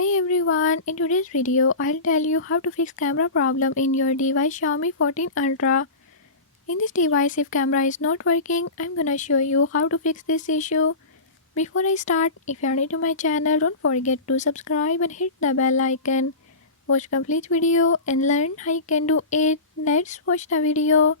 Hey everyone, in today's video I'll tell you how to fix camera problem in your device Xiaomi 14 Ultra. In this device if camera is not working, I'm gonna show you how to fix this issue. Before I start, if you are new to my channel, don't forget to subscribe and hit the bell icon. Watch complete video and learn how you can do it. Let's watch the video.